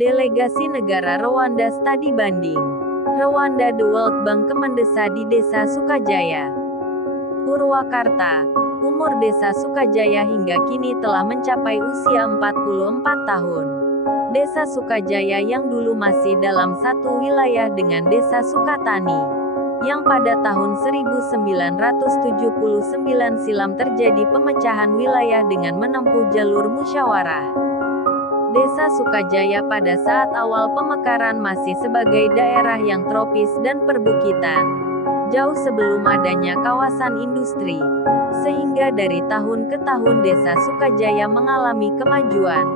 Delegasi Negara Rwanda Studi Banding Rwanda The World Bank ke Mendesa di Desa Sukajaya, Purwakarta. Umur Desa Sukajaya hingga kini telah mencapai usia 44 tahun. Desa Sukajaya yang dulu masih dalam satu wilayah dengan Desa Sukatani, yang pada tahun 1979 silam terjadi pemecahan wilayah dengan menempuh jalur musyawarah. Desa Sukajaya pada saat awal pemekaran masih sebagai daerah yang tropis dan perbukitan, jauh sebelum adanya kawasan industri, sehingga dari tahun ke tahun Desa Sukajaya mengalami kemajuan,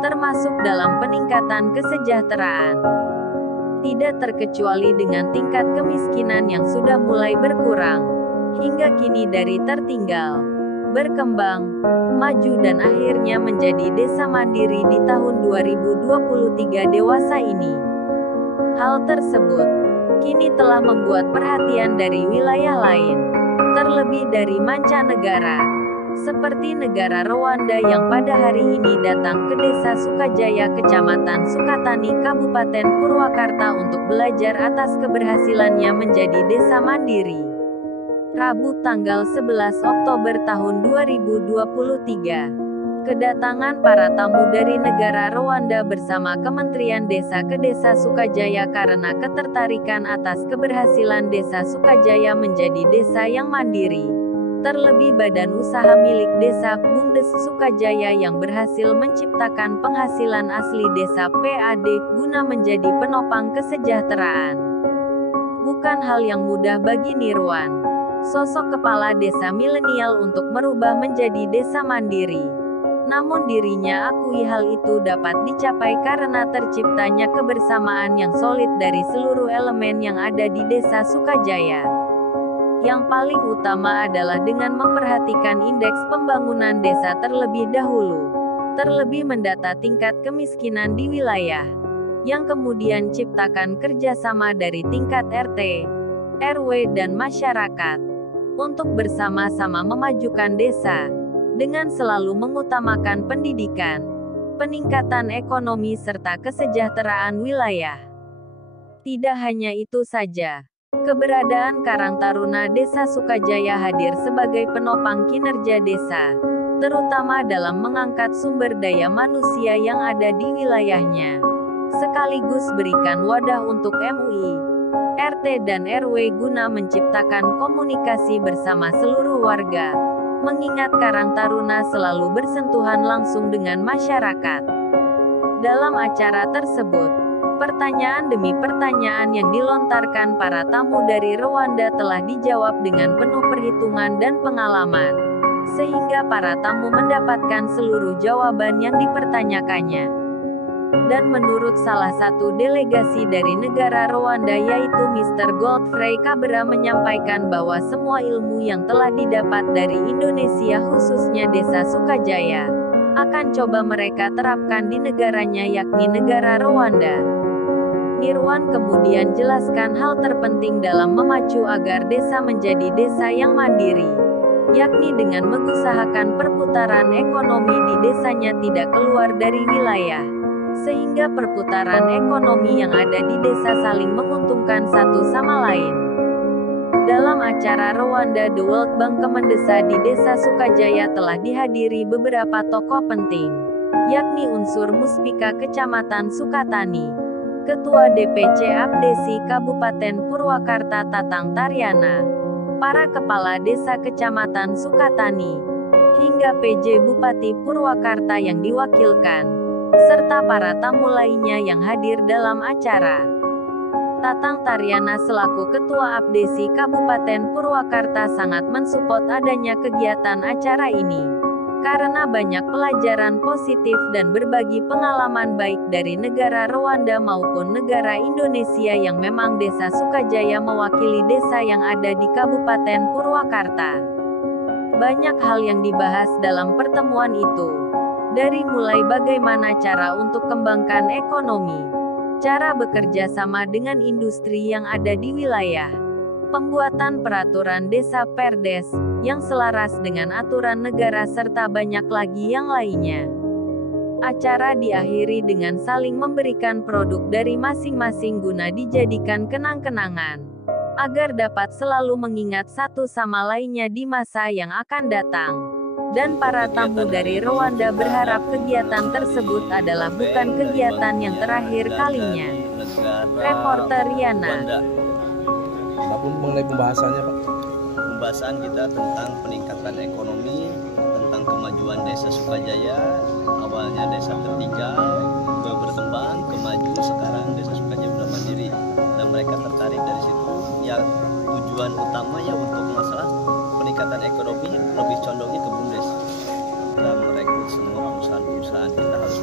termasuk dalam peningkatan kesejahteraan. Tidak terkecuali dengan tingkat kemiskinan yang sudah mulai berkurang, hingga kini dari tertinggal, berkembang, maju dan akhirnya menjadi desa mandiri di tahun 2023 dewasa ini. Hal tersebut kini telah membuat perhatian dari wilayah lain, terlebih dari mancanegara, seperti negara Rwanda yang pada hari ini datang ke Desa Sukajaya, Kecamatan Sukatani, Kabupaten Purwakarta untuk belajar atas keberhasilannya menjadi desa mandiri. Rabu tanggal 11 Oktober tahun 2023. Kedatangan para tamu dari negara Rwanda bersama Kementerian Desa ke Desa Sukajaya karena ketertarikan atas keberhasilan Desa Sukajaya menjadi desa yang mandiri. Terlebih badan usaha milik desa, BUMDes Sukajaya yang berhasil menciptakan penghasilan asli desa PAD, guna menjadi penopang kesejahteraan. Bukan hal yang mudah bagi Nirwan, sosok kepala desa milenial, untuk merubah menjadi desa mandiri. Namun dirinya akui hal itu dapat dicapai karena terciptanya kebersamaan yang solid dari seluruh elemen yang ada di Desa Sukajaya. Yang paling utama adalah dengan memperhatikan indeks pembangunan desa terlebih dahulu, terlebih mendata tingkat kemiskinan di wilayah, yang kemudian ciptakan kerjasama dari tingkat RT, RW dan masyarakat, untuk bersama-sama memajukan desa, dengan selalu mengutamakan pendidikan, peningkatan ekonomi serta kesejahteraan wilayah. Tidak hanya itu saja, keberadaan Karang Taruna Desa Sukajaya hadir sebagai penopang kinerja desa, terutama dalam mengangkat sumber daya manusia yang ada di wilayahnya, sekaligus berikan wadah untuk MUI, RT dan RW guna menciptakan komunikasi bersama seluruh warga, mengingat Karang Taruna selalu bersentuhan langsung dengan masyarakat. Dalam acara tersebut, pertanyaan demi pertanyaan yang dilontarkan para tamu dari Rwanda telah dijawab dengan penuh perhitungan dan pengalaman, sehingga para tamu mendapatkan seluruh jawaban yang dipertanyakannya. Dan menurut salah satu delegasi dari negara Rwanda yaitu Mr. Godfrey Kabera menyampaikan bahwa semua ilmu yang telah didapat dari Indonesia khususnya Desa Sukajaya, akan coba mereka terapkan di negaranya yakni negara Rwanda. Nirwan kemudian jelaskan hal terpenting dalam memacu agar desa menjadi desa yang mandiri, yakni dengan mengusahakan perputaran ekonomi di desanya tidak keluar dari wilayah, sehingga perputaran ekonomi yang ada di desa saling menguntungkan satu sama lain. Dalam acara Rwanda The World Bank Kemendesa di Desa Sukajaya telah dihadiri beberapa tokoh penting, yakni unsur Muspika Kecamatan Sukatani, Ketua DPC Abdesi Kabupaten Purwakarta Tatang Taryana, para kepala desa Kecamatan Sukatani, hingga PJ Bupati Purwakarta yang diwakilkan, serta para tamu lainnya yang hadir dalam acara. Tatang Taryana selaku Ketua Abdesi Kabupaten Purwakarta sangat mensupport adanya kegiatan acara ini. Karena banyak pelajaran positif dan berbagi pengalaman baik dari negara Rwanda maupun negara Indonesia yang memang Desa Sukajaya mewakili desa yang ada di Kabupaten Purwakarta. Banyak hal yang dibahas dalam pertemuan itu. Dari mulai bagaimana cara untuk kembangkan ekonomi, cara bekerja sama dengan industri yang ada di wilayah, pembuatan peraturan desa Perdes, yang selaras dengan aturan negara serta banyak lagi yang lainnya. Acara diakhiri dengan saling memberikan produk dari masing-masing guna dijadikan kenang-kenangan, agar dapat selalu mengingat satu sama lainnya di masa yang akan datang. Dan para tamu dari Rwanda berharap kegiatan tersebut adalah bukan kegiatan yang terakhir kalinya. Reporter Yana. Apapun mengenai pembahasannya, Pak? Pembahasan kita tentang peningkatan ekonomi, tentang kemajuan Desa Sukajaya. Awalnya desa tertinggal, berkembang, maju, sekarang Desa Sukajaya sudah mandiri. Dan mereka tertarik dari situ. Ya, tujuan utamanya untuk masalah peningkatan ekonomi lebih condongnya ke BUMDes. Dan merekrut semua perusahaan-perusahaan, kita harus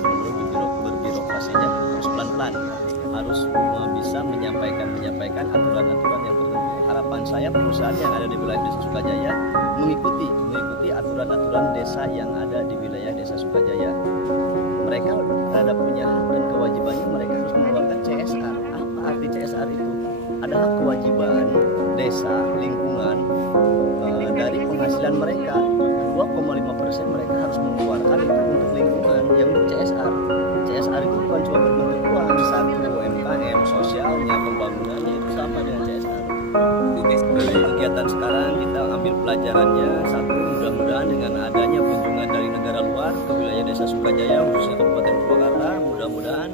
berbirokrasinya harus pelan-pelan, harus bisa menyampaikan aturan-aturan yang tertentu. Harapan saya perusahaan yang ada di wilayah Desa Sukajaya mengikuti aturan-aturan desa yang ada di wilayah Desa Sukajaya. Mereka ada punya hak dan kewajibannya, mereka harus mengeluarkan CSR. Apa arti CSR itu? Adalah kewajiban desa, lingkungan, dari penghasilan mereka. 2,5% mereka harus mengeluarkan itu untuk lingkungan, yang untuk CSR. CSR itu bukan cuma berbentuk uang, satu UMKM, sosialnya, pembangunannya itu sama dengan CSR. Dari kegiatan sekarang kita ambil pelajarannya. Satu, mudah-mudahan dengan adanya kunjungan dari negara luar ke wilayah Desa Sukajaya, khususnya Kabupaten Purwakarta, mudah-mudahan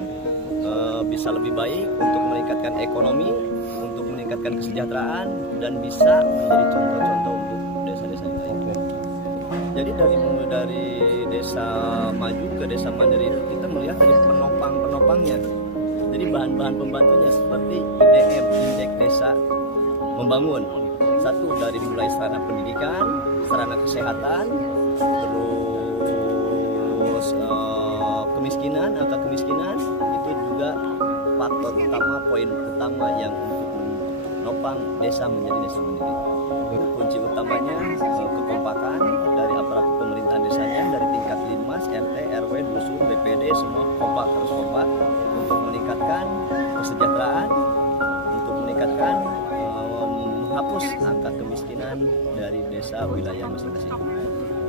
bisa lebih baik untuk meningkatkan ekonomi, untuk meningkatkan kesejahteraan, dan bisa menjadi contoh-contoh untuk desa-desa yang lain. Jadi dari desa maju ke desa mandiri itu kita melihat dari penopangnya. Jadi bahan-bahan pembantunya seperti IDM, Indeks Desa Membangun. Satu, dari mulai sarana pendidikan, sarana kesehatan, terus kemiskinan, angka kemiskinan, itu juga faktor utama, poin utama yang untuk menopang desa menjadi desa mandiri. Kunci utamanya kekompakan dari aparatur pemerintahan desanya, dari tingkat Linmas, RT, RW, dusun, BPD, semua harus kompak untuk meningkatkan kesejahteraan, untuk meningkatkan menghapus angka kemiskinan dari desa wilayah masing-masing.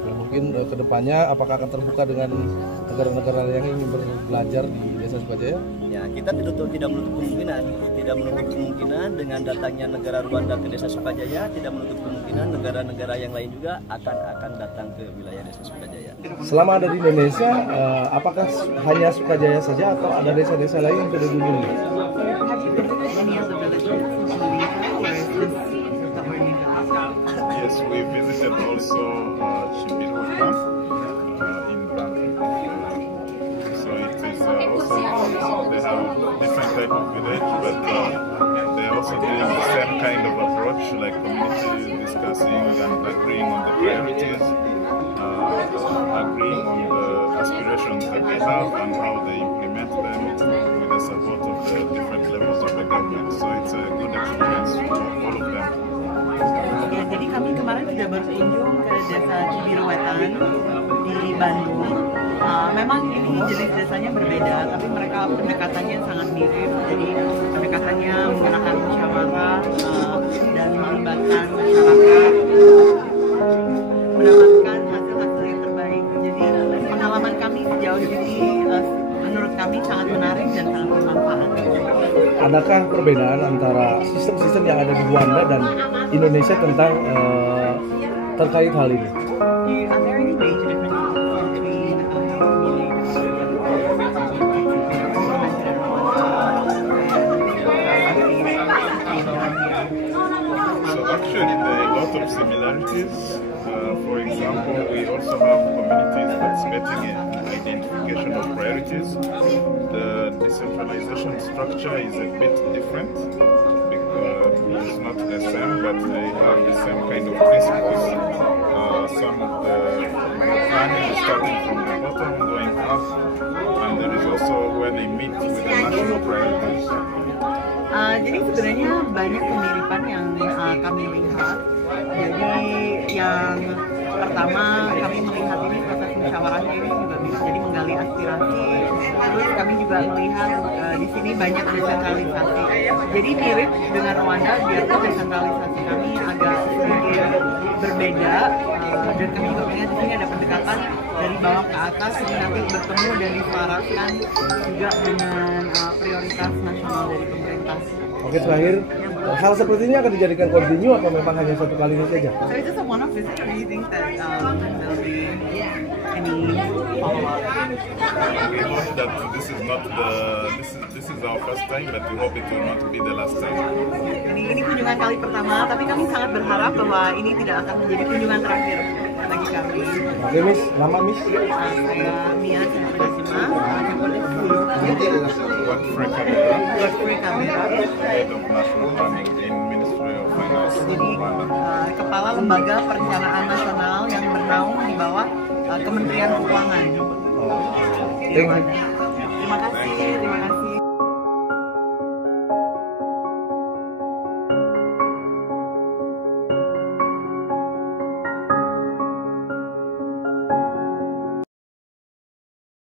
Mungkin kedepannya apakah akan terbuka dengan negara-negara yang ingin belajar di Desa Sukajaya? Ya, kita tidak menutup kemungkinan dengan datangnya negara Rwanda ke Desa Sukajaya, tidak menutup kemungkinan negara-negara yang lain juga akan datang ke wilayah Desa Sukajaya. Selama ada di Indonesia, apakah hanya Sukajaya saja atau ada desa-desa lain yang sudah dikunjungi? Yes, we visited also Chibiruka in Bangkok. So it is also, they have different type of village, but they are also doing the same kind of approach, like community discussing and agreeing on the priorities, agreeing on the aspirations that they have and how they implement them with the support of the different levels of the government. So it's a good experience for all of them. Ya, jadi kami kemarin sudah berkunjung ke Desa Cibiruwetan di Bandung. Memang ini jenis desanya berbeda, tapi mereka pendekatannya sangat mirip. Jadi pendekatannya menggunakan musyawarah dan melibatkan masyarakat, mendapatkan hasil-hasil yang terbaik. Jadi pengalaman kami sejauh ini menurut kami sangat menarik dan sangat bermanfaat. Adakah perbedaan antara sistem-sistem yang ada di Rwanda dan Indonesia tentang terkait hal ini? Are there any major differences between So actually, a lot lot of similarities. For example, we also have communities participating in identification of priorities. The decentralization structure is a bit different because it's not the same, but they have the same kind of principles. Some of the planning is starting from the bottom, going up, and there is also where they meet with the national priorities. Jadi sebenarnya banyak kemiripan yang kami lihat. Jadi yang pertama kami melihat ini proses musyawarahnya ini juga bisa jadi menggali aspirasi. Terus kami juga melihat di sini banyak desentralisasi. Jadi mirip dengan Rwanda, biarpun desentralisasi kami agak sedikit berbeda. Dan kami juga melihat di sini ada pendekatan dari bawah ke atas, ini nanti bertemu dan diselaraskan juga dengan prioritas nasional dari pemerintah. Oke, terakhir, hal seperti ini akan dijadikan kontinu atau memang hanya satu kali ini saja? So it's just a one-off visit, or do you think that there'll be any follow-up? We hope that this is our first time, but we hope it will not be the last time. Ini kunjungan kali pertama, tapi kami sangat berharap bahwa ini tidak akan menjadi kunjungan terakhir bagi kami. Oke, Miss, nama Miss? Saya Mia Cendrajima, Godfrey Kamera, Head of National Planning in Ministry of Finance. Jadi Kepala Lembaga Perencanaan Nasional yang bernaung di bawah Kementerian Keuangan. Thank you. Terima kasih.